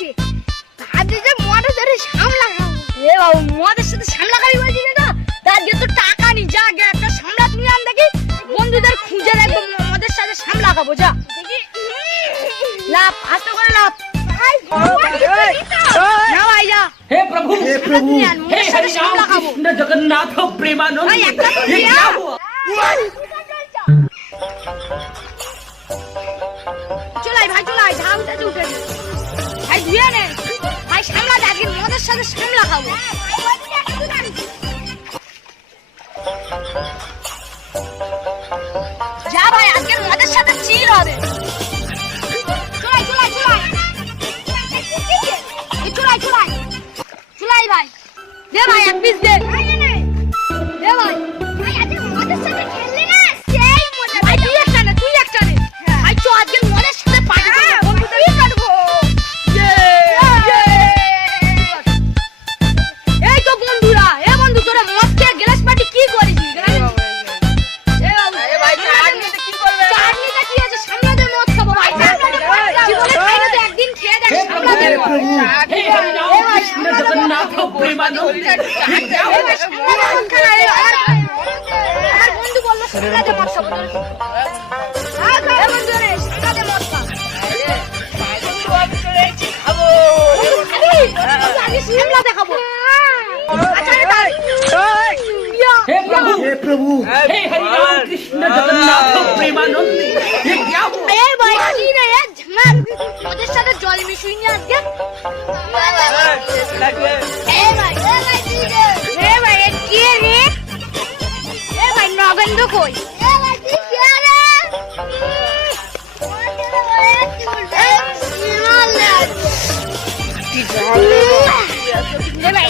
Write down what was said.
হয়েছে ভাবছি যে মদের সাথে সামলা খাবো। এ বাবু মদের সাথে সামলা খাবি বলছি না তার যে তো টাকা নি যা গে একটা সামলা নিয়ে আন দেখি বন্ধুদের খুঁজে দেখবো মদের সাথে সামলা খাবো যা লাভ আস্তে করে লাভ না ভাই যা हे प्रभु हे प्रभु हे हरि राम कृष्ण जगन्नाथ प्रेमानंद भाई, একটা তো ये दिया। क्या हुआ চলাই ভাই চলাই ঝাউ উঠে উঠে ভাই ধুয়ে নে ভাই সামলা দে আজকে মদের সাথে সামলা খাবো যা ভাই আজকে মদের সাথে চিল হবে চলাই চলাই চলাই এই চলাই চলাই চলাই ভাই দে ভাই এক পিস দে দে ভাই ভাই আজকে মদের সাথে খেললি না সেই মজা ভাই তুই একটা নে ভাই চো আজকে মদের সাথে পার্টি করব বন্ধুদের কাটবো এই তো বন্ধুরা এ বন্ধু তোরা মদ খেয়ে গ্লাস পার্টি কি করিস চাটনিতে কি আছে সামনে দে মদ খাবো ভাই জীবনে খাই না তো একদিন খেয়ে দেখ সামনে দে हे हरि राम कृष्ण जगन्नाथ प्रेमानंद ये क्या हुआ আমার বন্ধু বললো সামনে দে মদ খাবো এ বন্ধু রে সামনে দে মদ খা আগে সামনে দেখাবো আচ্ছা हे प्रभु हे प्रभु हे हरि राम कृष्ण जगन्नाथ प्रेमानंद ये क्या हुआ এ ভাই কি রে ঝামার ওদের সাথে জল মিশিয়ে নি আজকে এ ভাই কি রে এ ভাই এ কি রে এ ভাই নগেন্দ্র কই এ ভাই কি রে এ ভাই